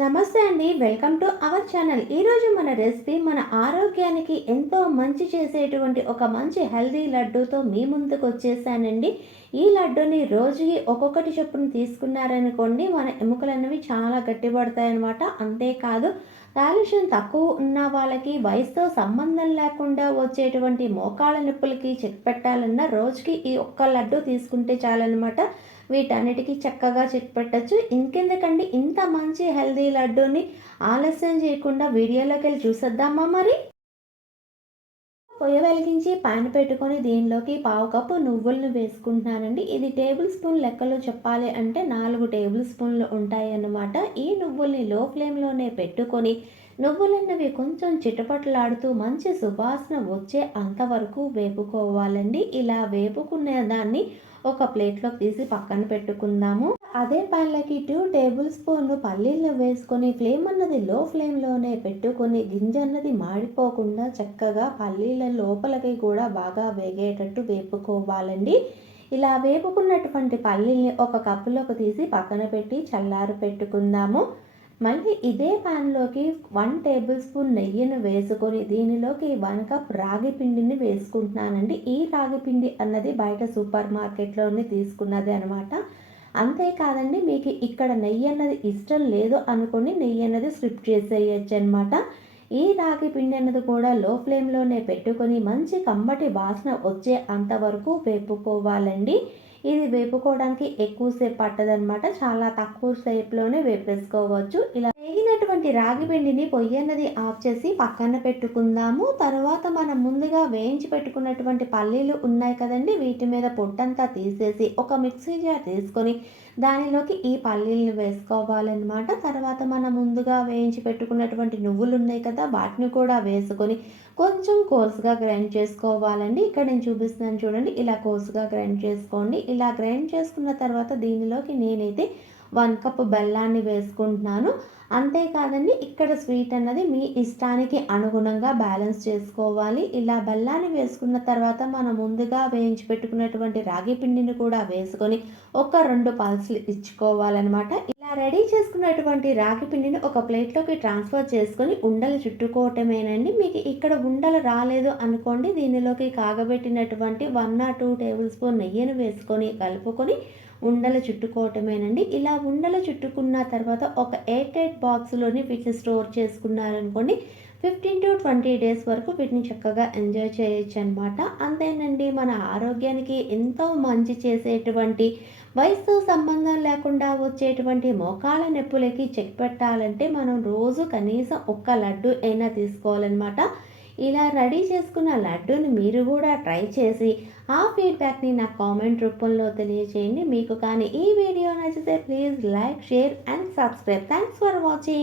నమస్తే అండి. Welcome to our channel. ఈరోజు మన రెసిపీ మన ఆరోగ్యానికి ఎంతో మంచి చేసేటువంటి ఒక మంచి హెల్దీ లడ్డూతో మీ ముందుకు వచ్చేసానండి. ఈ లడ్డూని రోజుకి ఒక్కొక్కటి చొప్పున తీసుకున్నారనుకోండి మన ఎముకలు అనేవి చాలా గట్టిపడతాయన్నమాట. అంతేకాదు కాలుష్యం తక్కువ ఉన్న వాళ్ళకి వయసుతో సంబంధం లేకుండా వచ్చేటువంటి మోకాళ్ళ నొప్పులకి చెక్ పెట్టాలన్నా రోజుకి ఈ ఒక్క లడ్డు తీసుకుంటే చాలన్నమాట. వీటన్నిటికీ చక్కగా చెక్ పెట్టచ్చు. ఇంకెందుకండి? ఇంత మంచి హెల్దీ లడ్డూని ఆలస్యం చేయకుండా వీడియోలోకి వెళ్ళి చూసేద్దామా మరి? పొయ్య వెలిగించి పాన్ పెట్టుకొని దీనిలోకి పావు కప్పు నువ్వులను వేసుకుంటున్నానండి. ఇది టేబుల్ స్పూన్ లెక్కలో చెప్పాలి అంటే నాలుగు టేబుల్ స్పూన్లు ఉంటాయి అన్నమాట ఈ నువ్వుల్ని లో ఫ్లేమ్లోనే పెట్టుకొని నువ్వులన్నవి కొంచెం చిటపటలాడుతూ మంచి సువాసన వచ్చే అంతవరకు వేపుకోవాలండి. ఇలా వేపుకునే దాన్ని ఒక ప్లేట్లోకి తీసి పక్కన పెట్టుకుందాము. అదే ప్యాన్లకి టూ టేబుల్ స్పూన్లు పల్లీలు వేసుకొని ఫ్లేమ్ అన్నది లో ఫ్లేమ్లోనే పెట్టుకొని గింజ అన్నది మాడిపోకుండా చక్కగా పల్లీల లోపలికి కూడా బాగా వేగేటట్టు వేపుకోవాలండి. ఇలా వేపుకున్నటువంటి పల్లీల్ని ఒక కప్పులోకి తీసి పక్కన పెట్టి చల్లారు పెట్టుకుందాము. మళ్ళీ ఇదే ప్యాన్లోకి వన్ టేబుల్ స్పూన్ నెయ్యిని వేసుకొని దీనిలోకి వన్ కప్ రాగి పిండిని వేసుకుంటున్నానండి. ఈ రాగి పిండి అన్నది బయట సూపర్ మార్కెట్లోనే తీసుకున్నది అనమాట అంతేకాదండి మీకు ఇక్కడ నెయ్యి అన్నది ఇష్టం లేదు అనుకొని నెయ్యి అన్నది స్ట్రిప్ చేసేయచ్చు అనమాట ఈ రాగి పిండి అన్నది కూడా లో ఫ్లేమ్లోనే పెట్టుకొని మంచి కమ్మటి వాసన వచ్చే అంతవరకు వేపుకోవాలండి. ఇది వేపుకోవడానికి ఎక్కువసేపు పట్టదనమాట చాలా తక్కువ సేపులోనే వేపేసుకోవచ్చు. ఇలా వేగినటువంటి రాగి పిండిని పొయ్యి అన్నది ఆఫ్ చేసి పక్కన పెట్టుకుందాము. తర్వాత మనం ముందుగా వేయించి పెట్టుకున్నటువంటి పల్లీలు ఉన్నాయి కదండి వీటి మీద పొట్టంతా తీసేసి ఒక మిక్సీ జార్ తీసుకొని దానిలోకి ఈ పల్లీలను వేసుకోవాలన్నమాట. తర్వాత మనం ముందుగా వేయించి పెట్టుకున్నటువంటి నువ్వులు ఉన్నాయి కదా వాటిని కూడా వేసుకొని కొంచెం కోసుగా గ్రైండ్ చేసుకోవాలండి. ఇక్కడ నేను చూపిస్తున్నాను చూడండి ఇలా కోసుగా గ్రైండ్ చేసుకోండి. ఇలా గ్రైండ్ చేసుకున్న తర్వాత దీనిలోకి నేనైతే వన్ కప్ బెల్లాన్ని వేసుకుంటున్నాను. అంతేకాదండి ఇక్కడ స్వీట్ అన్నది మీ ఇష్టానికి అనుగుణంగా బ్యాలెన్స్ చేసుకోవాలి. ఇలా బెల్లాన్ని వేసుకున్న తర్వాత మనం ముందుగా వేయించి పెట్టుకున్నటువంటి రాగి పిండిని కూడా వేసుకొని ఒక రెండు పల్స్లు ఇచ్చుకోవాలన్నమాట. రెడీ చేసుకున్నటువంటి రాగి పిండిని ఒక ప్లేట్లోకి ట్రాన్స్ఫర్ చేసుకొని ఉండలు చుట్టుకోవటమేనండి. మీకు ఇక్కడ ఉండలు రాలేదు అనుకోండి దీనిలోకి కాగబెట్టినటువంటి one or two tablespoon నెయ్యిని వేసుకొని కలుపుకొని ఉండలు చుట్టుకోవటమేనండి. ఇలా ఉండలు చుట్టుకున్న తర్వాత ఒక ఎయిట్ ఎయిట్ బాక్స్లోని వీటిని స్టోర్ చేసుకున్నారనుకోండి ఫిఫ్టీన్ టు ట్వంటీ డేస్ వరకు వీటిని చక్కగా ఎంజాయ్ చేయొచ్చు అనమాట అంతేనండి మన ఆరోగ్యానికి ఎంతో మంచి చేసేటువంటి వయసు సంబంధం లేకుండా వచ్చేటువంటి మోకాల నొప్పులకి చెక్ పెట్టాలంటే మనం రోజు కనీసం ఒక్క లడ్డు అయినా తీసుకోవాలన్నమాట. ఇలా రెడీ చేసుకున్న లడ్డూని మీరు కూడా ట్రై చేసి ఆ ఫీడ్బ్యాక్ని నా కామెంట్ రూపంలో తెలియచేయండి. మీకు కానీ ఈ వీడియో నచ్చితే please like share and subscribe thanks for watching